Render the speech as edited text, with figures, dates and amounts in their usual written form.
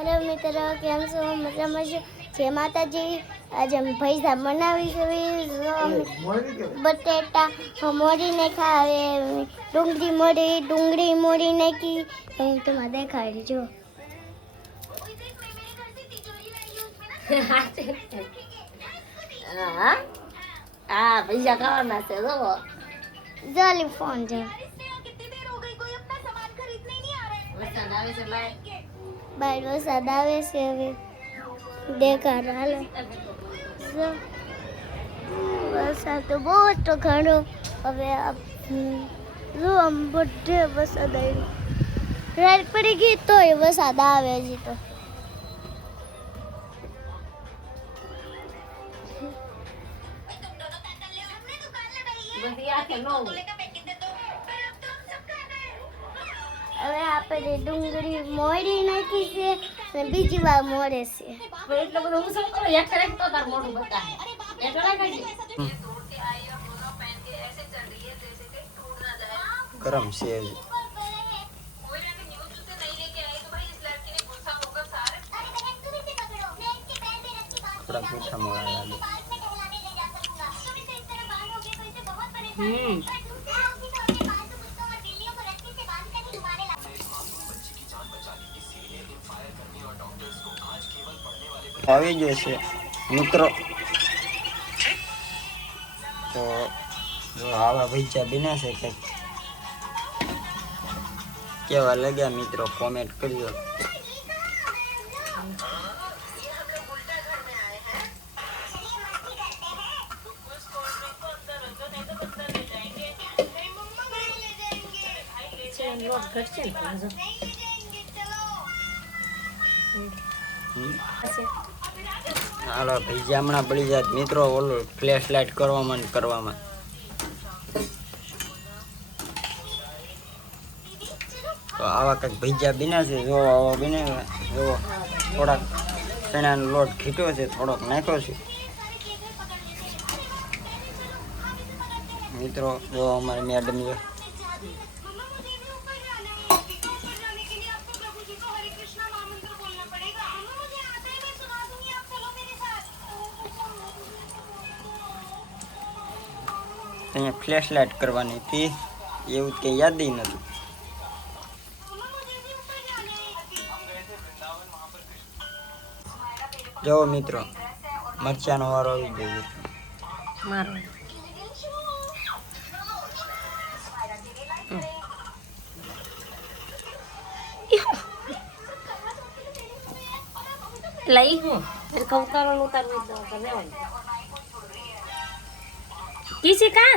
Hello मित्रों, केम छो? मजाમાં છો? જય માતાજી. આજે અમે પૈસા બનાવી છે બટેટા મોરીને ખાવે, ડુંગળી મોરી નાખી. હું તમારે દેખાડી જો. હા પૈસા ખાવાના છે જો જલી ફોન છે. બાર વરસાદ આવે છે. હવે દેખાડ હાલો. વરસાદ તો બહુ તો ઘણો. હવે જો આમ બધે વરસાદ આવ્યો. રાત પડી ગઈ તોય વરસાદ આવે હજી તો. હવે આપણે ડુંગળી મોરી નાખી છે અને બીજી વાર મોરે છે. એટલો બધો હું શું કરું એક કરે તો તાર મોઢું બતાવે એટલો ના કરજે ગરમ છે થોડા મીઠા મોડા લાગે. આવી ગયો છે મિત્રો. તો જો આવા ભજીયા બન્યા છે કે કેવા લાગ્યા મિત્રો કોમેન્ટ કરજો. લોટ ઘટશે ને હાલો ભજીયા હમણાં બળી જાત મિત્રો. ઓલું ફ્લેશ લાઇટ કરવામાં ને કરવામાં. તો આવા કંઈક ભજીયા બન્યા છે. જો આવા બન્યા જો થોડાક ચણાનો લોટ ખીટ્યો છે, થોડોક નાખ્યો છે મિત્રો. જો અમારી મેડમ છે. અહીંયા ફ્લેશ લાઇટ કરવાની હતી એવું કંઈ યાદ નથી. જો મિત્રો મરચાનો વારો આવી ગયો. મારો લઈ હું કૌતારો ઉતારવું તો લેવાનું કિસી કા